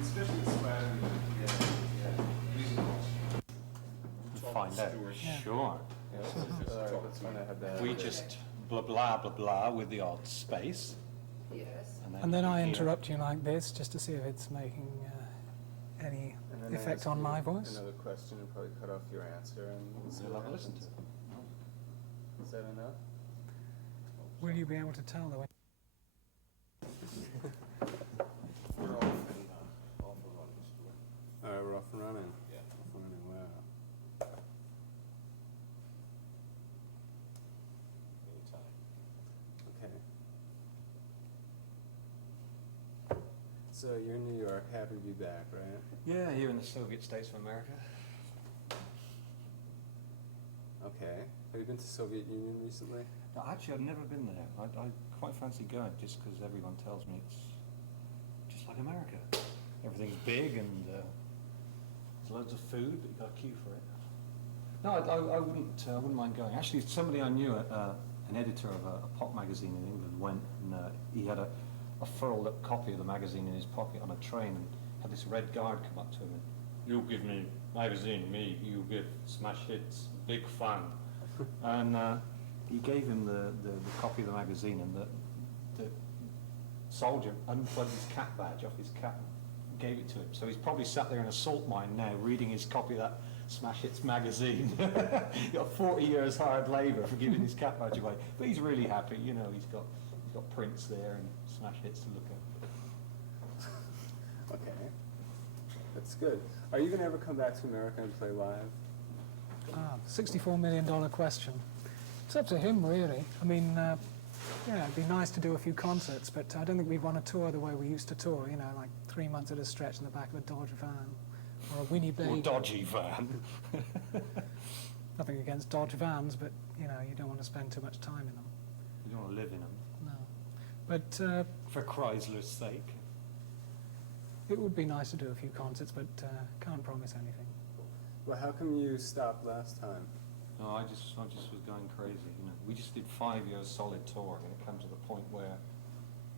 Especially inspired me. Find out. Sure. That's when I had that. We just blah blah blah blah with the odd space. Yes. And then I interrupt you like this just to see if it's making any effect on my voice. Another question and probably cut off your answer and we'll see We'll what have a listen happens. to it. Is that enough? Will you be able to tell though? We're off and running. Alright, we're off and running. Yeah. Off and running, wow. Anytime. Okay. So you're in New York, happy to be back, right? Yeah, here in the Soviet States of America. Okay. Have you been to Soviet Union recently? No, actually, I've never been there. I quite fancy going just because everyone tells me it's just like America. Everything's big and there's loads of food, but you've got to queue for it. No, I wouldn't mind going. Actually, somebody I knew, an editor of a pop magazine in England, went and he had a furled up copy of the magazine in his pocket on a train and had this red guard come up to him and, "You give me magazine, me, you give smash hits, big fan." And he gave him the copy of the magazine, and the soldier unplugged his cap badge off his cap and gave it to him. So he's probably sat there in a salt mine now reading his copy of that Smash Hits magazine. He got 40 years hard labour for giving his cap badge away. But he's really happy, you know, he's got prints there and Smash Hits to look at. Okay. That's good. Are you going to ever come back to America and play live? $64 million question. It's up to him, really. I mean, yeah, it'd be nice to do a few concerts, but I don't think we'd want to tour the way we used to tour, you know, like 3 months at a stretch in the back of a Dodge van, or a Winnipeg. Or dodgy van. Nothing against Dodge vans, but, you know, you don't want to spend too much time in them. You don't want to live in them. No. But For Chrysler's sake. it would be nice to do a few concerts, but can't promise anything. Well, how come you stopped last time? No, I just was going crazy. You know, we just did 5 years solid touring, and it came to the point where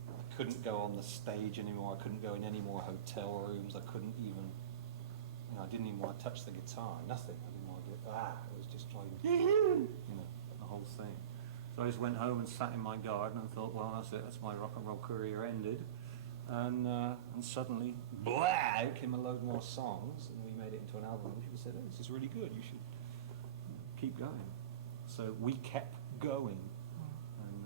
I couldn't go on the stage anymore. I couldn't go in any more hotel rooms. I couldn't even, you know, I didn't even want to touch the guitar. Nothing. I didn't want to do it. It was just like, you know, the whole thing. So I just went home and sat in my garden and thought, well, that's it. That's my rock and roll career ended. And suddenly, blah, came a load more songs, and we made it into an album. And people said, "Oh, this is really good. You should keep going." So we kept going, and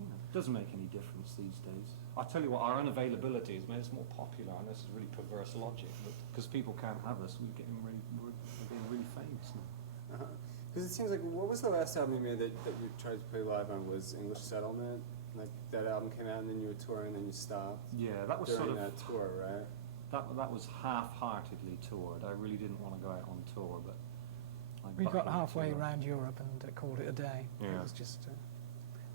you know, it doesn't make any difference these days. I tell you what, our unavailability has made us more popular, and this is really perverse logic. But because people can't have us, we're getting we're getting really famous now. Because it seems like, what was the last album you made that you tried to play live on? Was English Settlement? Like that album came out and then you were touring and then you stopped? Yeah, that was during sort of that tour, right? That was half-heartedly toured. I really didn't want to go out on tour, but We got halfway around Europe and called it a day. Yeah. It was just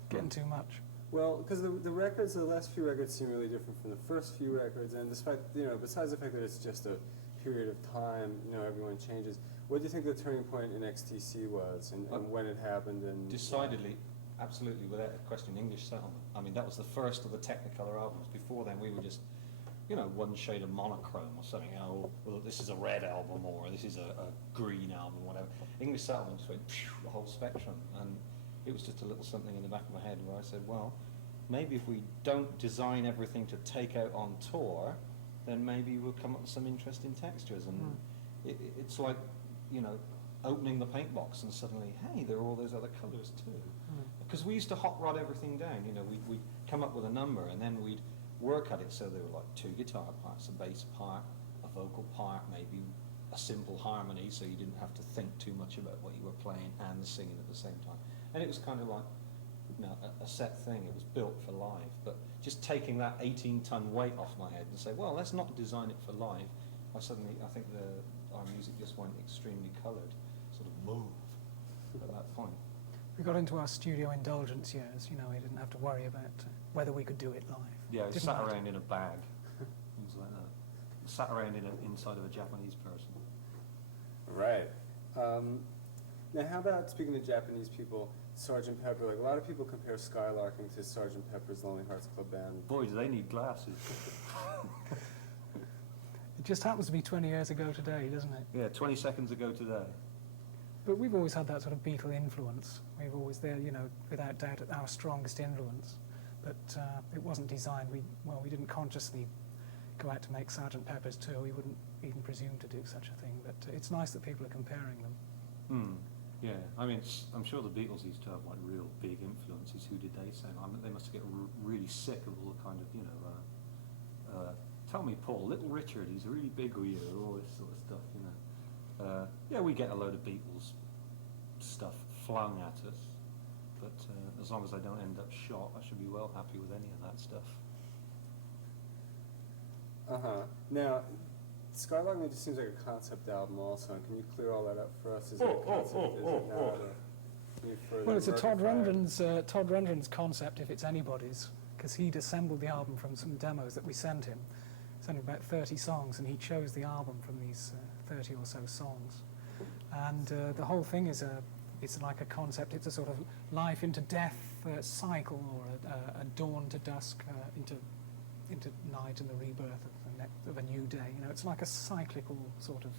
getting too much. Well, because the records, the last few records seem really different from the first few records, and despite, you know, besides the fact that it's just a period of time, you know, everyone changes. What do you think the turning point in XTC was, and when it happened? And decidedly, absolutely, without a question, English Settlement. I mean, that was the first of the Technicolor albums. Before then, we were just, you know, one shade of monochrome or something. Oh, well, this is a red album, or this is a green album, whatever. English Settlement just went the whole spectrum, and it was just a little something in the back of my head where I said, well, maybe if we don't design everything to take out on tour, then maybe we'll come up with some interesting textures. And it's like, you know, opening the paint box and suddenly, hey, there are all those other colours too. Because we used to hot rod everything down. You know, we'd come up with a number and then we'd work at it so there were like 2 guitar parts, a bass part, a vocal part, maybe a simple harmony, so you didn't have to think too much about what you were playing and singing at the same time. And it was kind of like, you know, a set thing. It was built for live. But just taking that 18-ton weight off my head and say, well, let's not design it for live. I think our music just went extremely coloured, sort of move at that point. We got into our studio indulgence years, you know, we didn't have to worry about whether we could do it live. Yeah, we sat around in a bag, things like that. Sat around inside of a Japanese person. Right. Now, how about, speaking of Japanese people, Sgt. Pepper, like a lot of people compare Skylarking to Sgt. Pepper's Lonely Hearts Club Band. Boy, do they need glasses. It just happens to be 20 years ago today, doesn't it? Yeah, 20 seconds ago today. But we've always had that sort of Beatle influence. We've always, they're, you know, without doubt, our strongest influence. But it wasn't designed. We didn't consciously go out to make Sgt. Pepper's 2. We wouldn't even presume to do such a thing. But it's nice that people are comparing them. Yeah, I mean, I'm sure the Beatles used to have like real big influences. Who did they say? I mean, they must get really sick of all the kind of, you know, tell me, Paul, Little Richard, he's really big with you, all this sort of stuff, you know. Yeah, we get a load of Beatles stuff flung at us, but as long as I don't end up shot, I should be well happy with any of that stuff. Now, Skylarking just seems like a concept album also. Can you clear all that up for us? Is it a concept? Is it not? Can you further Well, it's a Todd verify it? Rundgren's concept, if it's anybody's, because he'd assembled the album from some demos that we sent him. Sent him about 30 songs, and he chose the album from these 30 or so songs. And the whole thing is it's like a concept. It's a sort of life into death cycle, or a dawn to dusk, into night and the rebirth of a new day. You know, it's like a cyclical sort of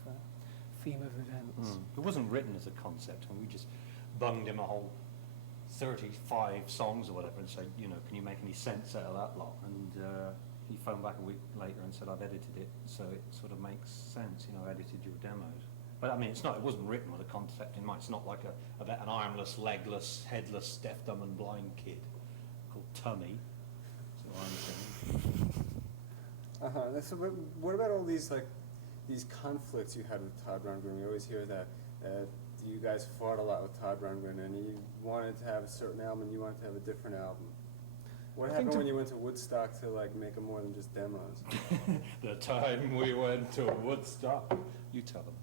theme of events. It wasn't written as a concept, and we just bunged him a whole 35 songs or whatever and said, you know, can you make any sense out of that lot? And he phoned back a week later and said, I've edited it, so it sort of makes sense, you know, I edited your demos. But I mean, it wasn't written with a concept in mind. It's not like about an armless, legless, headless, deaf, dumb and blind kid called Tummy. So I'm saying. So, but what about all these conflicts you had with Todd Rundgren? We always hear that you guys fought a lot with Todd Rundgren, and he wanted to have a certain album, and you wanted to have a different album. What happened when you went to Woodstock to make them more than just demos? The time we went to Woodstock. You tell them.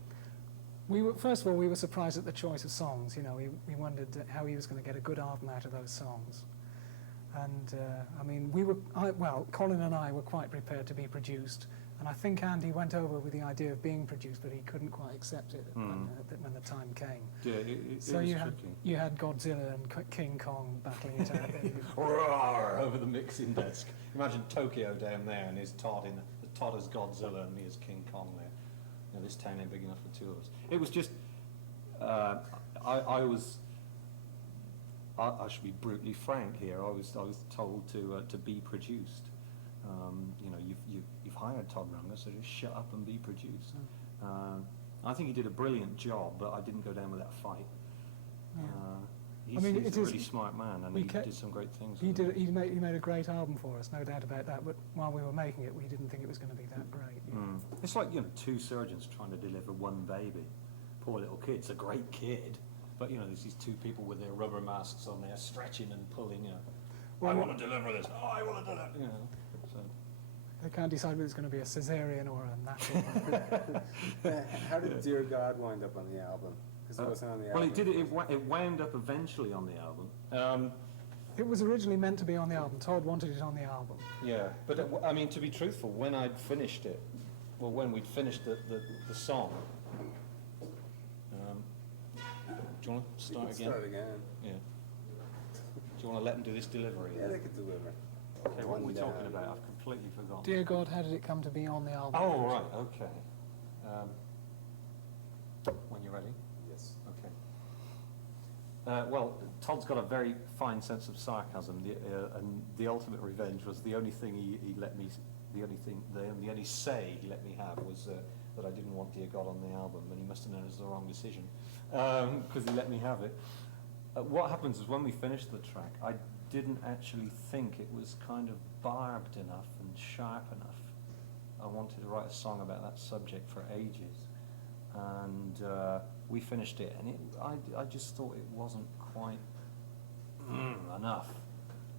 First of all, we were surprised at the choice of songs. You know, we wondered how he was going to get a good album out of those songs. And I mean, Colin and I were quite prepared to be produced, and I think Andy went over with the idea of being produced, but he couldn't quite accept it when the time came. Yeah, so it was you had Godzilla and King Kong battling it out there. Roar over the mixing desk. Imagine Tokyo down there, and there's Todd as Godzilla, and me as King Kong there. You know, this town ain't big enough for two of us. It was just, I should be brutally frank here. I was told to be produced. You know, you've hired Todd Rundgren, so just shut up and be produced. I think he did a brilliant job, but I didn't go down with that fight. He's a really smart man, and he did some great things. He made a great album for us, no doubt about that. But while we were making it, we didn't think it was going to be that great. It's like, you know, two surgeons trying to deliver one baby. Poor little kid. It's a great kid. But, you know, there's these two people with their rubber masks on there, stretching and pulling, you know. Well, I want to deliver this. Oh, I want to deliver, you know. So. They can't decide whether it's going to be a cesarean or a natural. How did Dear God wind up on the album? Because it wasn't on the album. Well, it wound up eventually on the album. It was originally meant to be on the album. Todd wanted it on the album. Yeah, but I mean, to be truthful, when I'd finished it, well, when we'd finished the song, do you want to start again? Start again. Yeah. Do you want to let them do this delivery? Yeah, they could deliver. Okay, what are we talking about? I've completely forgotten. Dear God, how did it come to be on the album? Oh, right, okay. When you're ready? Yes. Okay. Well, Todd's got a very fine sense of sarcasm, and the ultimate revenge was the only thing he let me, the only say he let me have was that I didn't want Dear God on the album, and he must have known it was the wrong decision, because he let me have it. What happens is when we finished the track, I didn't actually think it was kind of barbed enough and sharp enough. I wanted to write a song about that subject for ages, and we finished it, and I just thought it wasn't quite enough.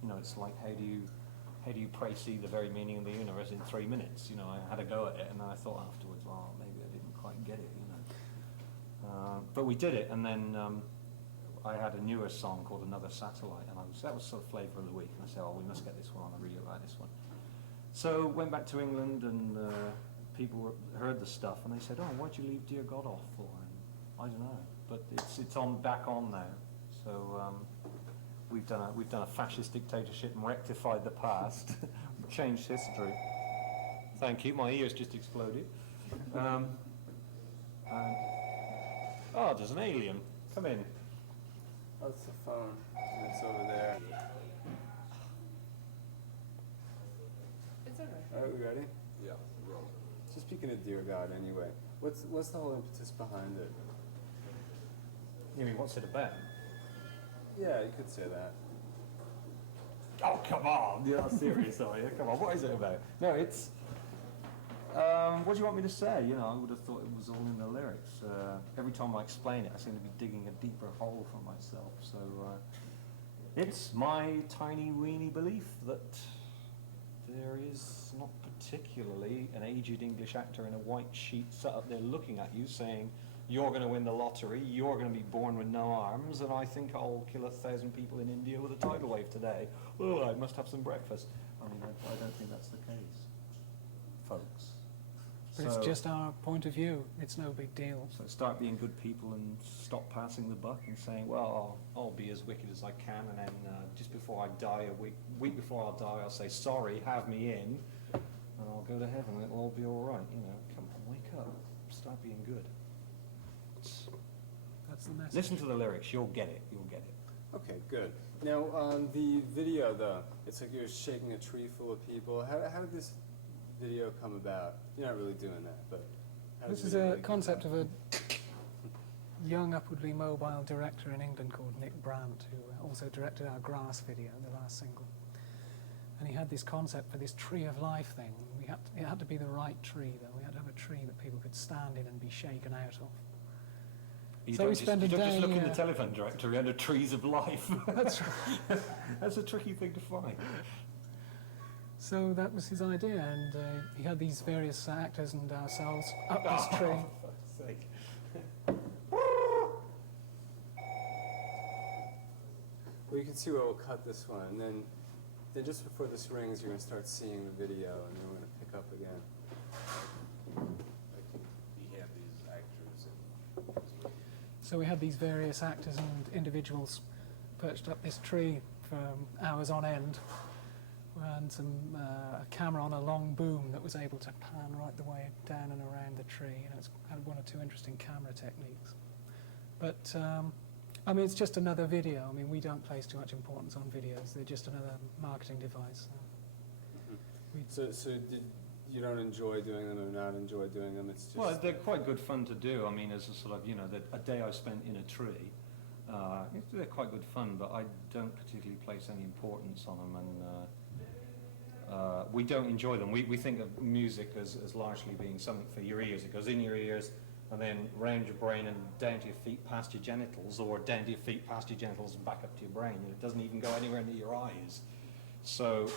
You know, it's like how do you précis the very meaning of the universe in 3 minutes? You know, I had a go at it, and then I thought afterwards, well, maybe I didn't quite get it. You know, but we did it, and then I had a newer song called Another Satellite, and that was sort of flavour of the week. And I said, oh, we must get this one on. I really like this one. So went back to England, and people heard the stuff, and they said, oh, why'd you leave Dear God off for? And I don't know, but it's back on now. So we've done a fascist dictatorship and rectified the past, changed history. Thank you. My ears just exploded. And, oh, there's an alien. Come in. Oh, it's the phone. It's over there. It's all right. All right, we ready? Yeah, rolling. Just speaking of Dear God, anyway. What's the whole impetus behind it? You mean, what's it about? Yeah, you could say that. Oh, come on. You're not serious, are you? Come on, what is it about? No, it's... what do you want me to say? You know, I would have thought it was all in the lyrics. Every time I explain it, I seem to be digging a deeper hole for myself. So, it's my tiny weeny belief that there is not particularly an aged English actor in a white sheet sat up there looking at you saying, you're going to win the lottery, you're going to be born with no arms, and I think I'll kill 1,000 people in India with a tidal wave today. Oh, I must have some breakfast. I mean, I don't think that's the case, folks. But it's just our point of view. It's no big deal. So start being good people and stop passing the buck and saying, well, I'll be as wicked as I can, and then just before I die, a week before I'll die, I'll say, sorry, have me in, and I'll go to heaven, and it'll all be all right. You know, come on, wake up, start being good. That's the message. Listen to the lyrics, you'll get it, you'll get it. Okay, good. Now, on the video, though, it's like you're shaking a tree full of people. How did this video come about? You're not really doing that, but how This did is the video a really come concept about? of a young, upwardly mobile director in England called Nick Brandt, who also directed our Grass video, the last single. And he had this concept for this tree of life thing. It had to be the right tree, though. We had to have a tree that people could stand in and be shaken out of. You So don't we just, spend a you don't just day, look in the telephone directory under trees of life. That's right. That's a tricky thing to find. So that was his idea, and he had these various actors and ourselves up this tree. For fuck's sake. Well, you can see where we'll cut this one, and then just before this rings, you're going to start seeing the video, and then we're going to pick up again. Like, he had these actors and... So we had these various actors and individuals perched up this tree for hours on end, and a camera on a long boom that was able to pan right the way down and around the tree. You know, it's had one or two interesting camera techniques. But I mean, it's just another video. I mean, we don't place too much importance on videos. They're just another marketing device. So did you don't enjoy doing them or not enjoy doing them? It's just Well, they're quite good fun to do. I mean, as a sort of, you know, a day I spent in a tree, they're quite good fun, but I don't particularly place any importance on them, and we don't enjoy them. We think of music as largely being something for your ears. It goes in your ears, and then round your brain and down to your feet past your genitals, or down to your feet past your genitals and back up to your brain. And it doesn't even go anywhere near your eyes. So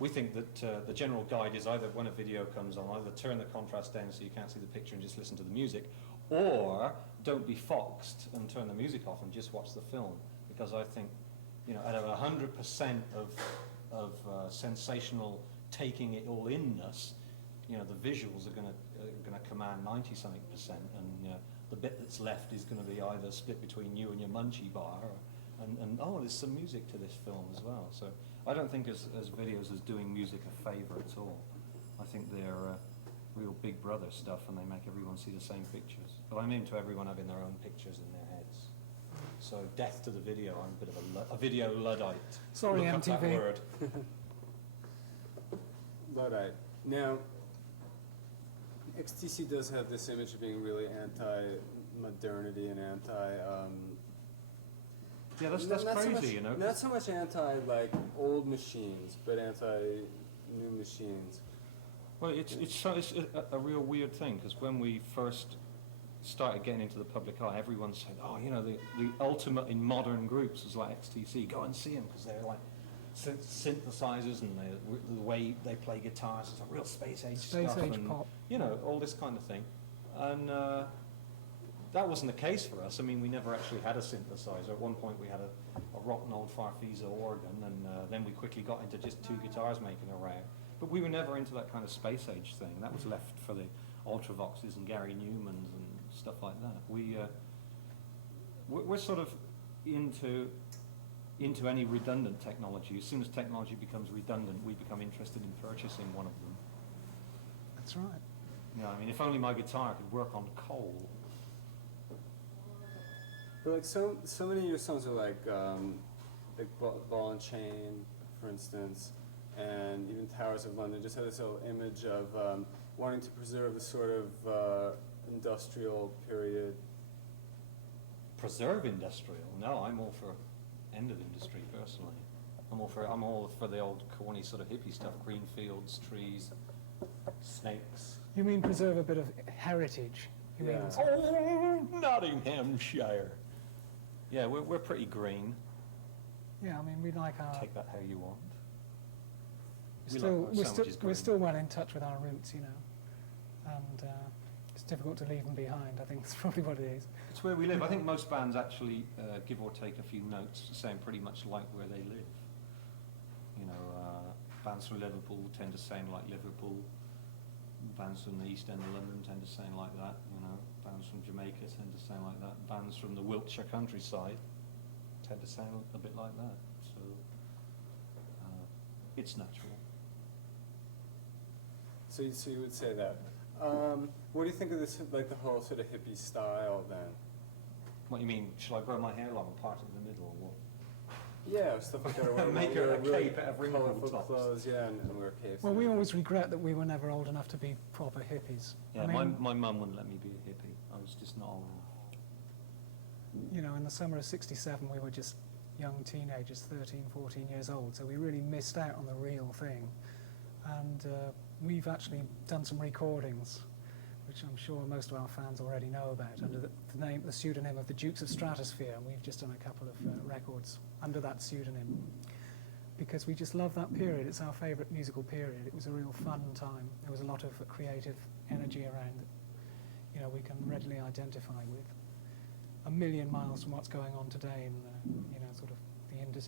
we think that the general guide is either when a video comes on, either turn the contrast down so you can't see the picture and just listen to the music, or don't be foxed and turn the music off and just watch the film. Because I think, you know, out of 100% of sensational taking it all inness, you know, the visuals are going to command 90-something%, and the bit that's left is going to be either split between you and your munchie bar, and oh, there's some music to this film as well. So I don't think as videos as doing music a favour at all. I think they're real Big Brother stuff, and they make everyone see the same pictures. But I'm into everyone having their own pictures in their heads. So death to the video. I'm a bit of a video Luddite. Sorry, Look up that MTV. word. Luddite. Now, XTC does have this image of being really anti-modernity and Yeah, that's not so crazy, much, you know. Not so much anti like old machines, but anti new machines. Well, it's a real weird thing, because when we first started getting into the public eye, everyone said, oh, you know, the ultimate in modern groups is like XTC. Go and see them, because they're like synthesizers, and the way they play guitars is a real space age stuff, and pop. you know, all this kind of thing. And that wasn't the case for us. I mean, we never actually had a synthesizer. At one point we had a rotten old Farfisa organ, and then we quickly got into just two guitars making a row. But we were never into that kind of space age thing. That was left for the Ultravoxes and Gary Newmans and stuff like that. We're sort of into into any redundant technology. As soon as technology becomes redundant, we become interested in purchasing one of them. That's right. You know, I mean, if only my guitar could work on coal. But like so many of your songs are like Ball and Chain, for instance, and even Towers of London just have this whole image of wanting to preserve the sort of industrial period. Preserve industrial? No, I'm all for end of industry personally. I'm all for the old corny sort of hippie stuff: green fields, trees, snakes. You mean preserve a bit of heritage? You mean Yeah. sort of- Oh, Nottinghamshire. Yeah, we're pretty green. Yeah, I mean, we like our... Take that how you want. We Still, like our sandwiches we're green. still well in touch with our roots, you know, and it's difficult to leave them behind. I think that's probably what it is. It's where we live. I think most bands actually give or take a few notes, sound pretty much like where they live. You know, bands from Liverpool tend to sound like Liverpool. Bands from the East End of London tend to sound like that. You know, bands from Jamaica tend to sound like that. Bands from the Wiltshire countryside tend to sound a bit like that. So it's natural. So you would say that. What do you think of this, like the whole sort of hippie style then? What you mean? Shall I grow my hair long, part in the middle, or what? Yeah, stuff like that. Or Make wear a really cape out of ringwood colorful tops. clothes, yeah, and wear capes. Well, we always regret that we were never old enough to be proper hippies. Yeah, I mean, my mum wouldn't let me be a hippie. I was just not old enough. you know, in the summer of '67, we were just young teenagers, 13, 14 years old, so we really missed out on the real thing. And we've actually done some recordings, which I'm sure most of our fans already know about, under the pseudonym of the Dukes of Stratosphere, and we've just done a couple of records under that pseudonym, because we just love that period. It's our favourite musical period. It was a real fun time. There was a lot of creative energy around that, you know, we can readily identify with. A million miles from what's going on today in the, you know, sort of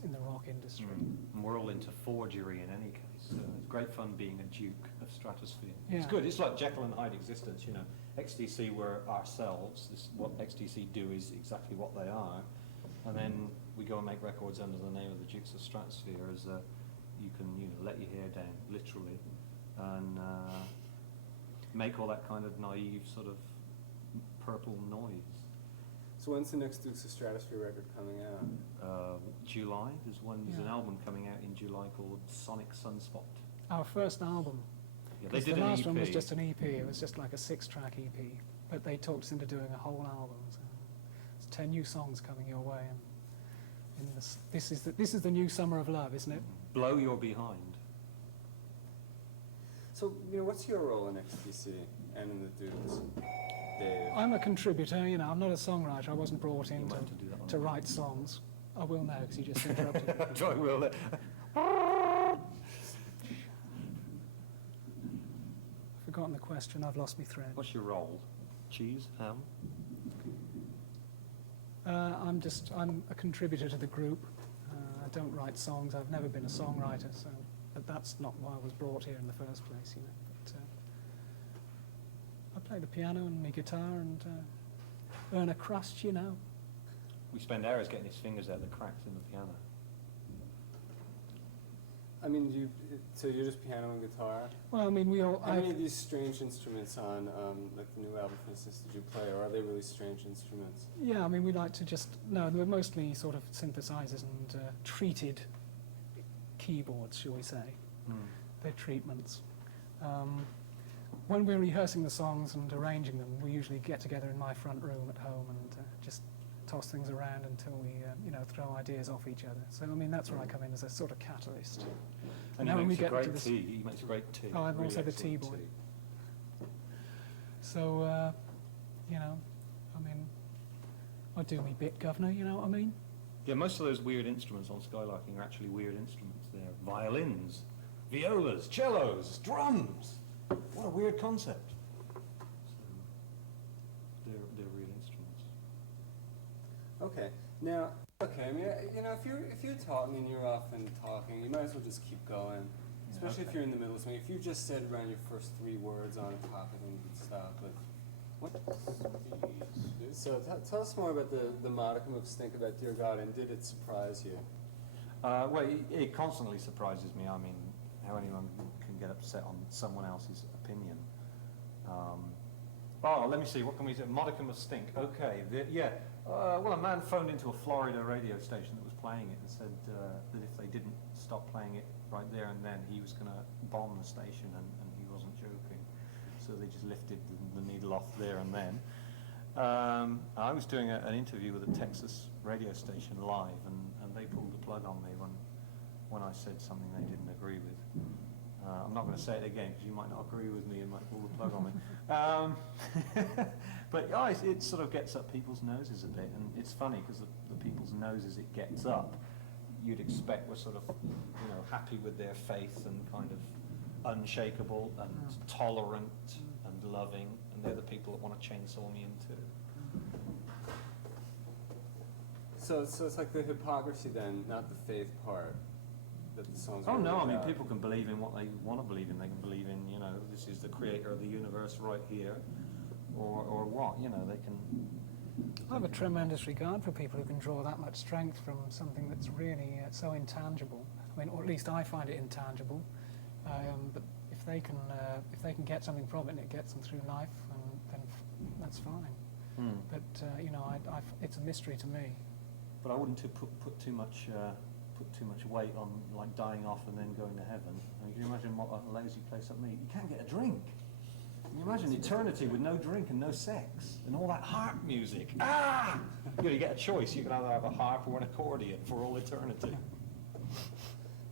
in the rock industry. And we're all into forgery in any case. So it's great fun being a Duke of Stratosphere. It's Yeah. good. It's like Jekyll and Hyde existence, you know. XTC were ourselves. What XTC do is exactly what they are. And then we go and make records under the name of the Dukes of Stratosphere as you can, you know, let your hair down, literally, and make all that kind of naive sort of purple noise. So when's the next Dukes of Stratosphere record coming out? July. There's an Yeah. album coming out in July called Sonic Sunspot. Our first album. Yeah, they Because did the an last EP. one was just an EP. It was just like a 6-track EP, but they talked us into doing a whole album. So it's 10 new songs coming your way, and in this is the new summer of love, isn't it? Blow Your Behind. So, you know, what's your role in XTC and in the Dukes, Dave? I'm a contributor. You know, I'm not a songwriter. I wasn't brought in You might have to do that one. to write songs. I will now because you just interrupted me. I will. I've forgotten the question. I've lost my thread. What's your role? Cheese? Ham? I'm a contributor to the group. I don't write songs. I've never been a songwriter, so but that's not why I was brought here in the first place, you know. But, I play the piano and my guitar and earn a crust, you know. We spend hours getting his fingers out of the cracks in the piano. I mean, so you're just piano and guitar? Well, I mean, How many of these strange instruments on, like the new album, for instance, did you play, or are they really strange instruments? Yeah, I mean, we like to no, they're mostly sort of synthesizers and treated keyboards, shall we say. They're treatments. When we're rehearsing the songs and arranging them, we usually get together in my front room at home and just toss things around until we, you know, throw ideas off each other. So, I mean, that's where I come in as a sort of catalyst. And now he when we makes a get great to this- tea. He makes a great tea. Oh, I'm Really also the excellent tea boy. So, you know, I mean, I do me bit, governor, you know what I mean? Yeah, most of those weird instruments on Skylarking are actually weird instruments. They're violins, violas, cellos, drums. What a weird concept. So, they're real instruments. Okay. Now, I mean, you know, if you're talking and you're often talking, you might as well just keep going. Especially if you're in the middle of something. If you just said around your first 3 words on a topic, then you can stop. But so tell us more about the modicum of stink about Dear God, and did it surprise you? Well, it constantly surprises me. I mean, how anyone can get upset on someone else's opinion. Oh, let me see, what can we do? Modicum of stink. Okay, well, a man phoned into a Florida radio station that was playing it and said that if they didn't stop playing it right there and then, he was going to bomb the station, and he wasn't joking. So they just lifted the needle off there and then. I was doing an interview with a Texas radio station live, and they pulled the plug on me when I said something they didn't agree with. I'm not going to say it again because you might not agree with me and might pull the plug on me. But yeah, it sort of gets up people's noses a bit, and it's funny because the people's noses it gets up, you'd expect were sort of, happy with their faith and kind of unshakable and tolerant and loving, and they're the people that want to chainsaw me in too. So it's like the hypocrisy then, not the faith part, that the songs. Oh no, I mean about. people can believe in what they want to believe in. They can believe in, this is the creator of the universe right here, or what, they can. I have a tremendous regard for people who can draw that much strength from something that's really so intangible. I mean, or at least I find it intangible. But if they can get something from it and it gets them through life, then that's fine. But it's a mystery to me. But I wouldn't put too much weight on like dying off and then going to heaven. I mean, can you imagine what a lazy place that means? You can't get a drink. Can you imagine eternity with no drink and no sex and all that harp music? Ah! You get a choice. You can either have a harp or an accordion for all eternity.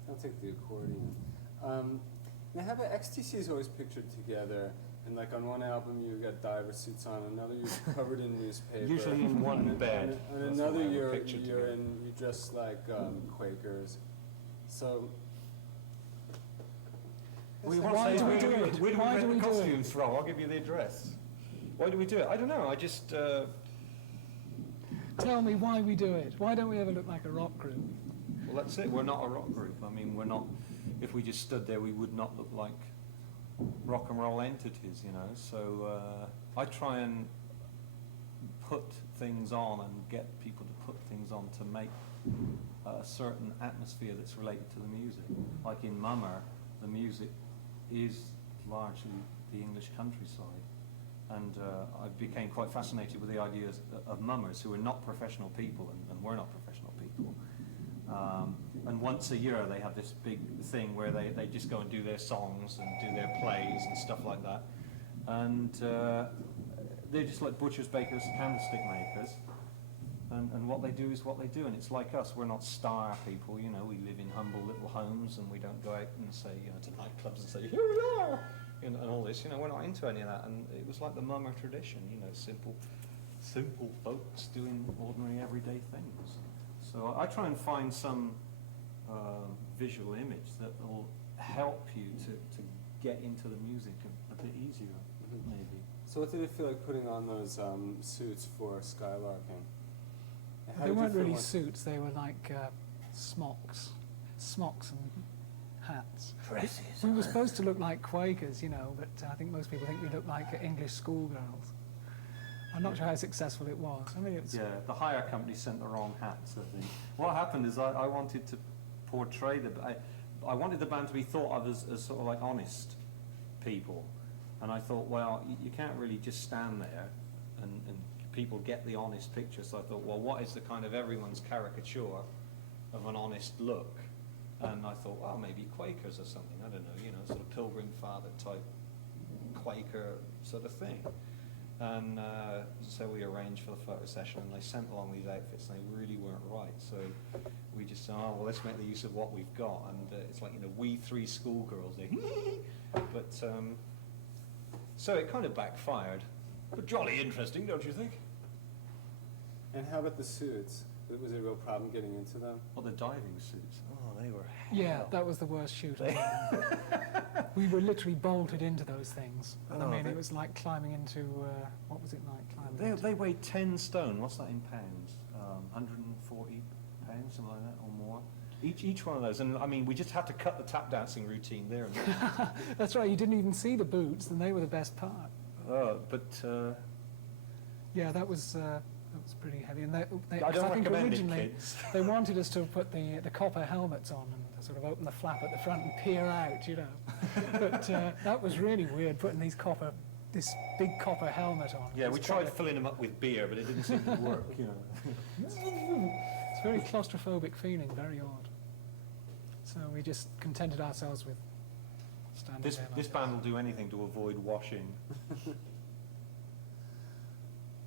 I'll take the accordion. Now, how about XTC is always pictured together, and like on one album you got diver suits on, another you're covered in newspaper. Usually in one bed. On That's another the way we're you're pictured together. you dress like Quakers. So. Well, Why do we do it? Where do Why we do rent we the do it? costumes from? I'll give you the address. Why do we do it? I don't know. I just. Tell me why we do it. Why don't we ever look like a rock group? Well, that's it. We're not a rock group. I mean, we're not. If we just stood there, we would not look like rock and roll entities, So I try and put things on and get people to put things on to make a certain atmosphere that's related to the music. Like in Mummer, the music is largely the English countryside. And I became quite fascinated with the ideas of mummers who are not professional people, and we're not professional people. And once a year they have this big thing where they just go and do their songs and do their plays and stuff like that. And they're just like butchers, bakers, candlestick makers. And what they do is what they do, and it's like us. We're not star people, we live in humble little homes, and we don't go out and say, to nightclubs and say, here we are, and all this. We're not into any of that. And it was like the mummer tradition, simple folks doing ordinary everyday things. So I try and find some visual image that will help you to get into the music a bit easier, maybe. So what did it feel like putting on those suits for Skylarking? And how They did you weren't feel really when- suits, they were like smocks and hats. Dresses. We were supposed to look like Quakers, but I think most people think we look like English schoolgirls. I'm not sure how successful it was. I mean, it's Yeah, the hire company sent the wrong hats, I think. What happened is I wanted to portray I wanted the band to be thought of as sort of like honest people. And I thought, well, you can't really just stand there and people get the honest picture. So I thought, well, what is the kind of everyone's caricature of an honest look? And I thought, well, maybe Quakers or something. I don't know, sort of Pilgrim Father type Quaker sort of thing. And so we arranged for the photo session, and they sent along these outfits, and they really weren't right. So we just said, oh, well, let's make the use of what we've got. And it's like, we three schoolgirls. But so it kind of backfired. But jolly interesting, don't you think? And how about the suits? Was it a real problem getting into them? Well, the diving suits. Oh, they were yeah, hell. that was the worst shoot. We were literally bolted into those things. And I Oh, mean, they- it was like climbing into, what was it like climbing They weighed 10 stone. What's that in pounds? 140 pounds, something like that, or more. Each one of those. And I mean, we just had to cut the tap dancing routine there and then. That's right, you didn't even see the boots, and they were the best part. But Yeah, that was That was pretty heavy. And they I 'cause don't think recommend it, originally kids. they wanted us to put the copper helmets on and sort of open the flap at the front and peer out, you know. But that was really weird, putting this big copper helmet on. Yeah, It we was tried quite filling them up with beer, but it didn't seem to work, you know. It's a very claustrophobic feeling, very odd. So we just contented ourselves with standing This, there. like this band will do anything to avoid washing.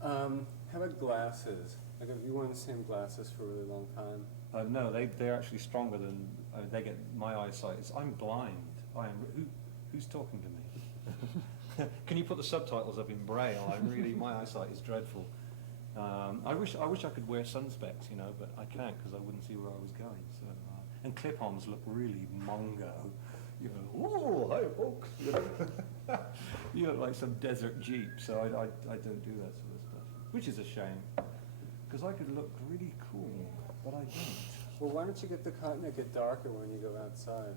How about glasses? Like, have you worn the same glasses for a really long time? No, they're actually stronger than, they get, my eyesight is, I'm blind. Who's talking to me? Can you put the subtitles up in Braille? My eyesight is dreadful. I wish I could wear sun specs, you know, but I can't because I wouldn't see where I was going. So, and clip-ons look really mongo. You know, oh, hi folks. You know? You look like some desert jeep, so I don't do that sort of stuff, which is a shame because I could look really cool, but I don't. Well, why don't you get the continent get darker when you go outside?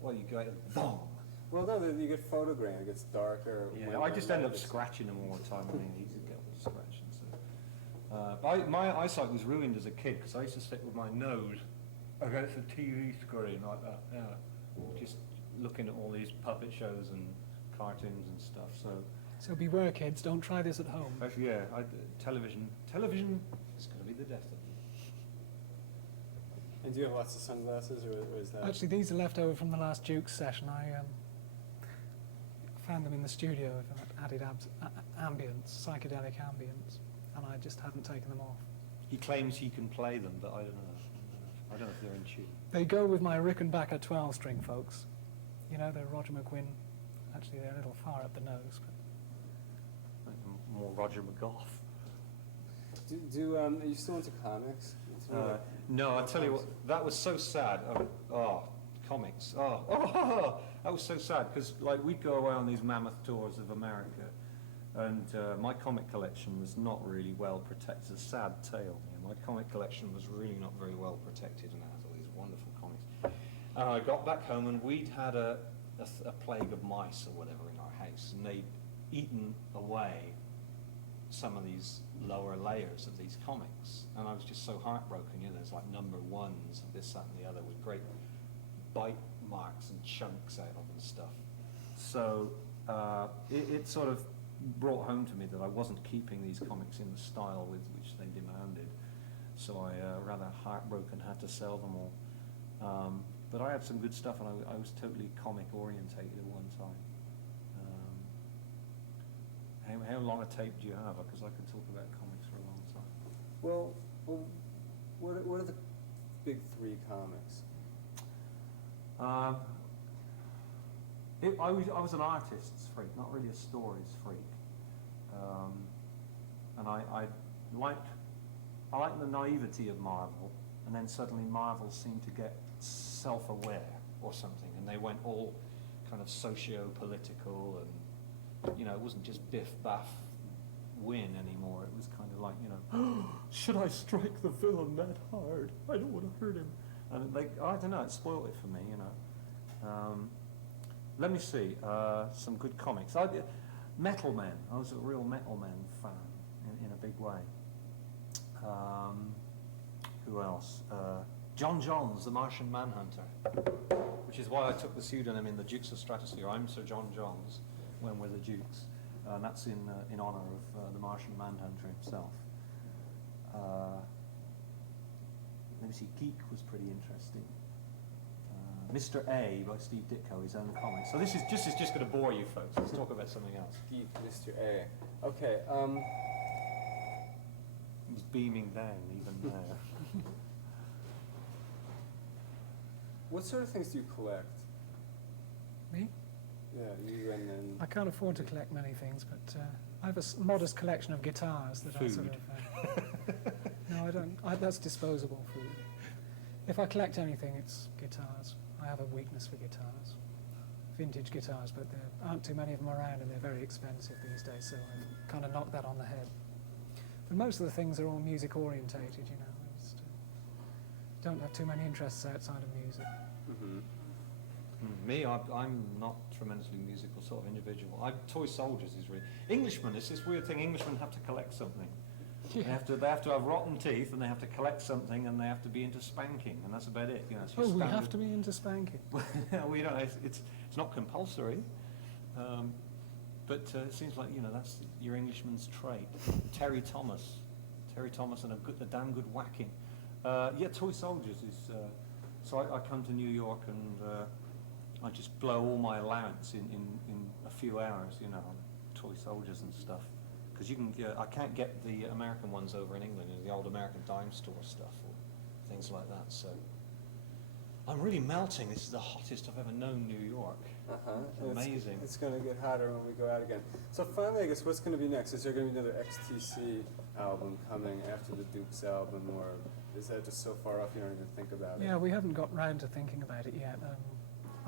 Well, you go thong. Well, no, you get photogrammed, it gets darker. Yeah, I just end up scratching them all the time. I mean, easy to get all scratching. So, my eyesight was ruined as a kid because I used to sit with my nose against a TV screen like that. Yeah, just looking at all these puppet shows and cartoons and stuff. So beware, kids, don't try this at home. Actually, yeah, television is going to be the death of me. And do you have lots of sunglasses, or is that? Actually, these are left over from the last Dukes session. I found them in the studio with an added ambience, psychedelic ambience, and I just haven't taken them off. He claims he can play them, but I don't know. I don't know if they're in tune. They go with my Rickenbacker 12-string, folks. You know, they're Roger McGuinn. Actually, they're a little far up the nose. But More Roger McGough. Are you still into comics? No, I'll tell you what, that was so sad. Comics. That was so sad because like we'd go away on these mammoth tours of America, and my comic collection was not really well protected. It's a sad tale. You know, my comic collection was really not very well protected, and it has all these wonderful comics. And I got back home, and we'd had a plague of mice or whatever in our house, and they'd eaten away some of these lower layers of these comics, and I was just so heartbroken. You know, there's like number ones of this, that, and the other with great bite marks and chunks out of them and stuff. So it sort of brought home to me that I wasn't keeping these comics in the style with which they demanded. So I, rather heartbroken, had to sell them all. But I had some good stuff, and I was totally comic orientated at one time. How long a tape do you have? Because I could talk about comics for a long time. Well, what are the big three comics? I was an artist's freak, not really a stories freak. And I liked the naivety of Marvel, and then suddenly Marvel seemed to get self-aware or something, and they went all kind of socio-political, and you know, it wasn't just biff baff win anymore. It was kind of like, you know, should I strike the villain that hard? I don't want to hurt him. And like, I don't know, it spoiled it for me, you know. Let me see, some good comics. Metal Man. I was a real Metal Man fan in a big way. Who else? John Johns, the Martian Manhunter, which is why I took the pseudonym in the Dukes of Stratosphere. I'm Sir John Johns when we're the Dukes, and that's in honour of the Martian Manhunter himself. Let me see, Geek was pretty interesting. Mr. A by Steve Ditko, his own comics. So this is just going to bore you folks. Let's talk about something else. Geek, Mr. A. Okay. He's beaming down even there. What sort of things do you collect? me? Yeah, you and then. I can't afford to collect many things, but I have a modest collection of guitars that I sort Food. of... no, I don't. That's disposable food. If I collect anything, it's guitars. I have a weakness for guitars. Vintage guitars, but there aren't too many of them around, and they're very expensive these days, so I've kind of knocked that on the head. But most of the things are all music orientated, you know. I just don't have too many interests outside of music. Mm-hmm. Me, I'm not tremendously musical sort of individual. Toy soldiers is really... Englishmen, it's this weird thing, Englishmen have to collect something. They have to have rotten teeth, and they have to collect something, and they have to be into spanking, and that's about it. You know, it's your Oh, we have standard- to be into spanking. well, you know, it's not compulsory, but it seems like, you know, that's your Englishman's trait. Terry Thomas and a damn good whacking. Yeah, Toy Soldiers is. So I come to New York and I just blow all my allowance in a few hours, you know, on Toy Soldiers and stuff. Because you can, I can't get the American ones over in England, you know, the old American dime store stuff or things like that. So I'm really melting. This is the hottest I've ever known New York. Amazing. It's going to get hotter when we go out again. So finally, I guess, what's going to be next? Is there going to be another XTC album coming after the Dukes album, or is that just so far off you don't even think about it? Yeah, we haven't got round to thinking about it yet.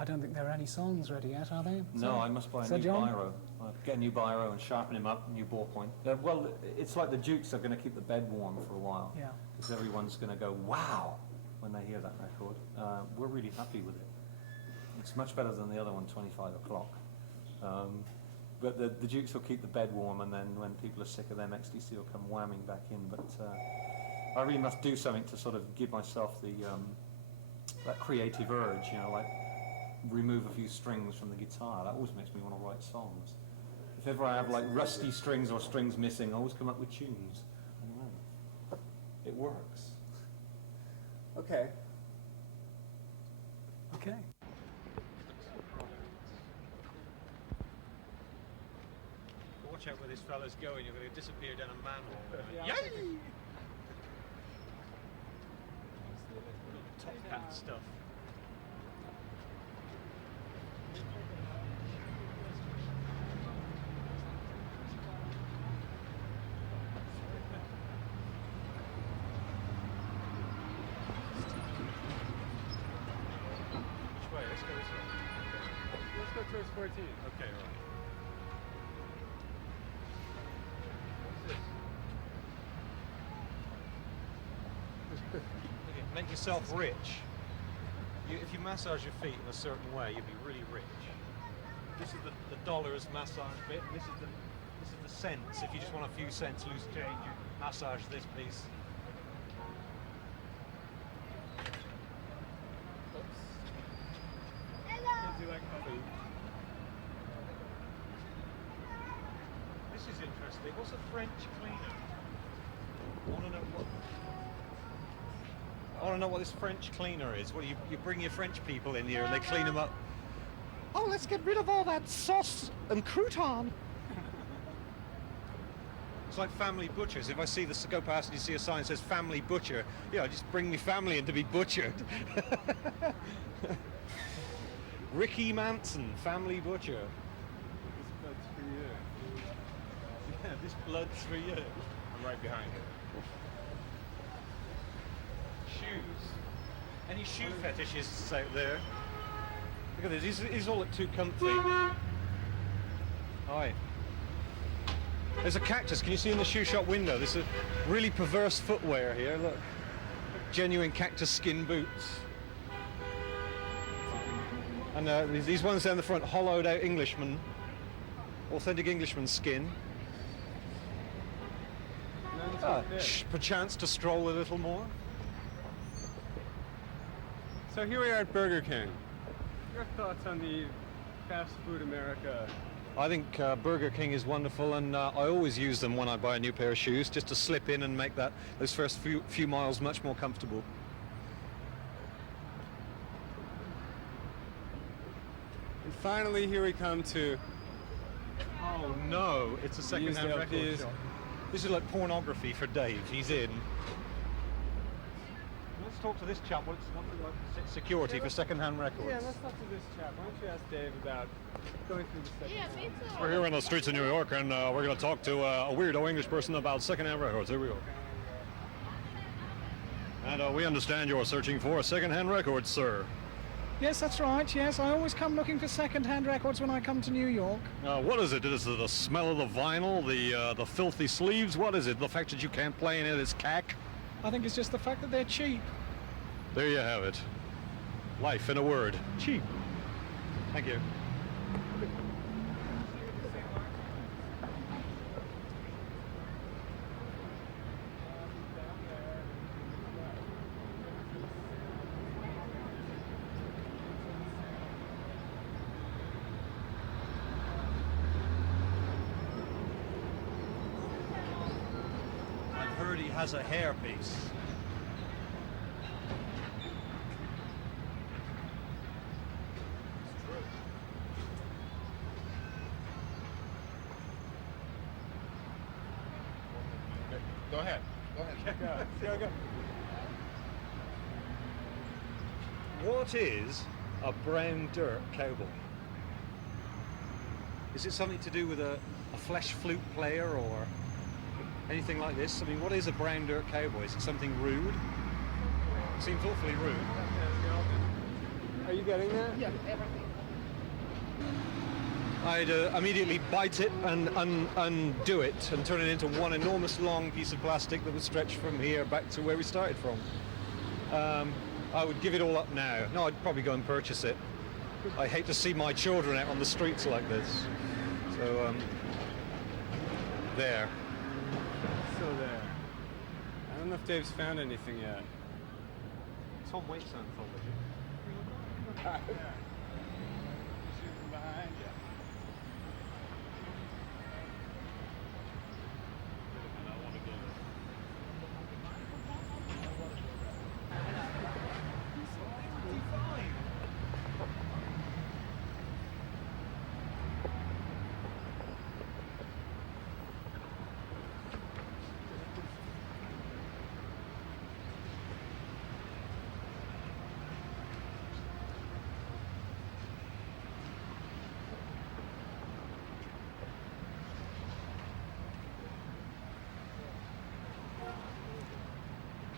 I don't think there are any songs ready yet, are they? No, I must buy a new biro. I'll get a new biro and sharpen him up, new ballpoint. Well, it's like the Dukes are going to keep the bed warm for a while. Yeah. Because everyone's going to go, wow, when they hear that record. We're really happy with it. It's much better than the other one, 25 o'clock. But the Dukes will keep the bed warm, and then when people are sick of them, XTC will come whamming back in. But I really must do something to sort of give myself the that creative urge, you know, like remove a few strings from the guitar. That always makes me want to write songs. If ever I have like rusty strings or strings missing, I always come up with tunes. I don't know. It works. Okay. Okay. Watch out where this fella's going, you're going to disappear down a manhole. Yeah, Yay! Top hat stuff. Which way? Let's go this way. Let's go towards 14. Okay, right. Make yourself rich. If you massage your feet in a certain way, you'll be really rich. This is the dollars massage bit. This is the cents. If you just want a few cents loose change, you massage this piece. Do you like coffee? This is interesting. What's a French cleaner? I want to know what this French cleaner is. What, you bring your French people in here and they clean them up. Oh, let's get rid of all that sauce and crouton. It's like family butchers. If I see this, go past and you see a sign that says family butcher, yeah, just bring me family in to be butchered. Ricky Manson, family butcher. This blood's for you. Yeah, this blood's for you. I'm right behind you. Shoes. Any shoe fetishists out there? Look at this, he's all look too comfy. Hi. There's a cactus, can you see in the shoe shop window? There's a really perverse footwear here, look. Genuine cactus skin boots. And these ones down the front, hollowed out Englishman. Authentic Englishman skin. Perchance to stroll a little more. So here we are at Burger King. Your thoughts on the fast food America? I think Burger King is wonderful, and I always use them when I buy a new pair of shoes, just to slip in and make those first few miles much more comfortable. And finally, here we come to. Oh no, it's a second-hand Used record LPs. shop. This is like pornography for Dave. He's in. Let's talk to this chap. What's like security for second-hand records? Yeah, let's talk to this chap. Why don't you ask Dave about going through the second. Yeah, me too. We're here on the streets of New York, and we're going to talk to a weirdo English person about second-hand records. Here we go. And we understand you're searching for a second-hand record, sir. Yes, that's right. Yes, I always come looking for second-hand records when I come to New York. What is it? Is it the smell of the vinyl, the filthy sleeves? What is it? The fact that you can't play in it is cack? I think it's just the fact that they're cheap. There you have it. Life in a word. Cheap. Thank you. has a hairpiece. Go ahead. Go ahead. What is a brown dirt cowboy? Is it something to do with a flesh flute player or anything like this? I mean, what is a brown dirt cowboy? Is it something rude? It seems awfully rude. Are you getting that? Yeah, everything. I'd immediately bite it and undo it and turn it into one enormous long piece of plastic that would stretch from here back to where we started from. I would give it all up now. No, I'd probably go and purchase it. I hate to see my children out on the streets like this. So, there. Still there. I don't know if Dave's found anything yet. Tom Waits anthology.